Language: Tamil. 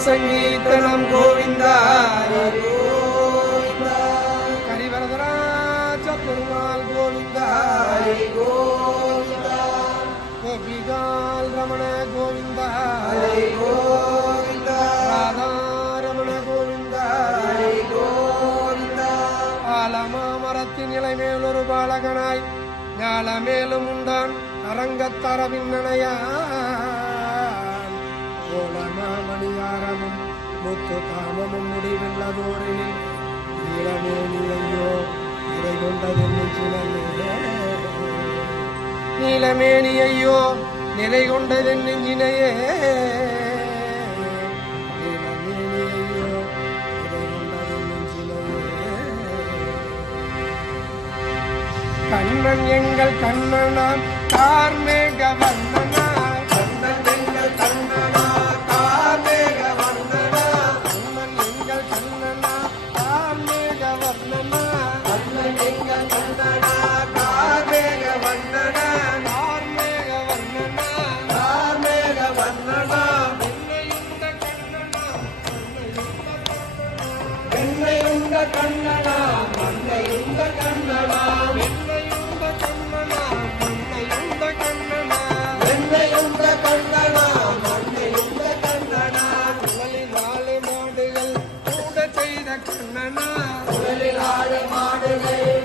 సంగీతనం గోవింద కరివరదరాజ పెరుమాల్ గోవింద గోపిగాల్ రమణ గోవింద ராதாரமண கோவிந்த ஆலமாமரத்தின் இலை மேல் ஒரு பாலகனாய் ஞால மேலும் உண்டான் அரங்கத்தரவின்னணையான் கோலமாமணியாரமும் முத்து காமமும் முடிவில்லதோரில் நீலமேனியையோ இறை கொண்டதென்னு நீலமேனியையோ நிறை கொண்டதென் நெஞ்சினையே கண்ணன் எங்கள் கண்ணனாம் கார்மேக வந்தனா கண்ணன் எங்கள் கண்ணனா கார்மேக வந்தனா கண்ணன் எங்கள் கண்ணனா கார்மேக வந்தனா கண்ணன் எங்கள் கண்ணனா கார்மேக வந்தனா கார்மேக வந்தனா கார்மேக வந்தனா என்னையுண்ட கண்ணனா மண்ணையுண்ட கண்ணனா கண்ணனா மாடுகள்